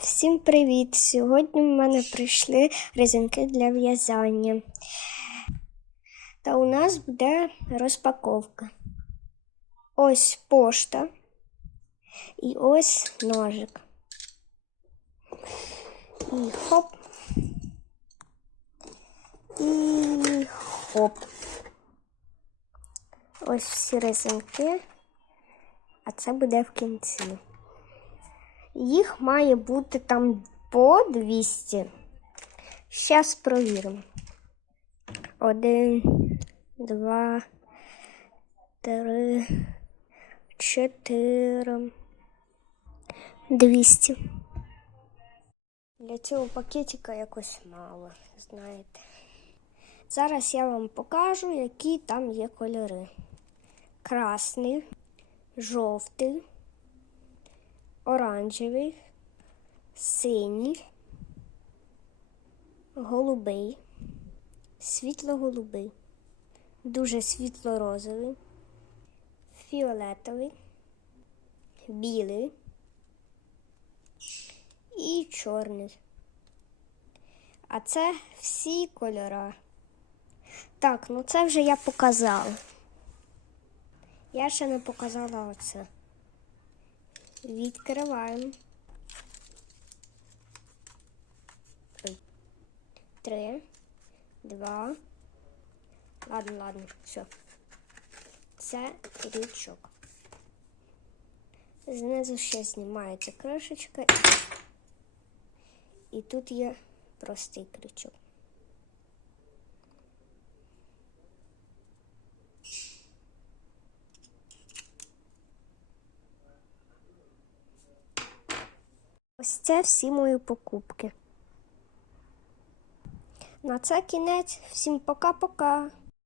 Всім привіт! Сьогодні в мене прийшли резинки для в'язання. Та у нас буде розпаковка. Ось пошта і ось ножик. І хоп. І хоп. Ось всі резинки, а це буде в кінці. Їх має бути там по 200. Зараз провіримо. Один, два, три, чотири. 200. Для цього пакетика якось мало, знаєте. Зараз я вам покажу, які там є кольори. Красний, жовтий, оранжевий, синій, голубий, світло-голубий, дуже світло-розовий, фіолетовий, білий і чорний. А це всі кольори. Так, ну це вже я показала. Я ще не показала оце. Відкриваємо. Три, два. Ладно, ладно, все. Це річок. Знизу ще знімається кришечка. І тут є простий крючок. Ось це всі мої покупки. На це кінець. Всім пока-пока.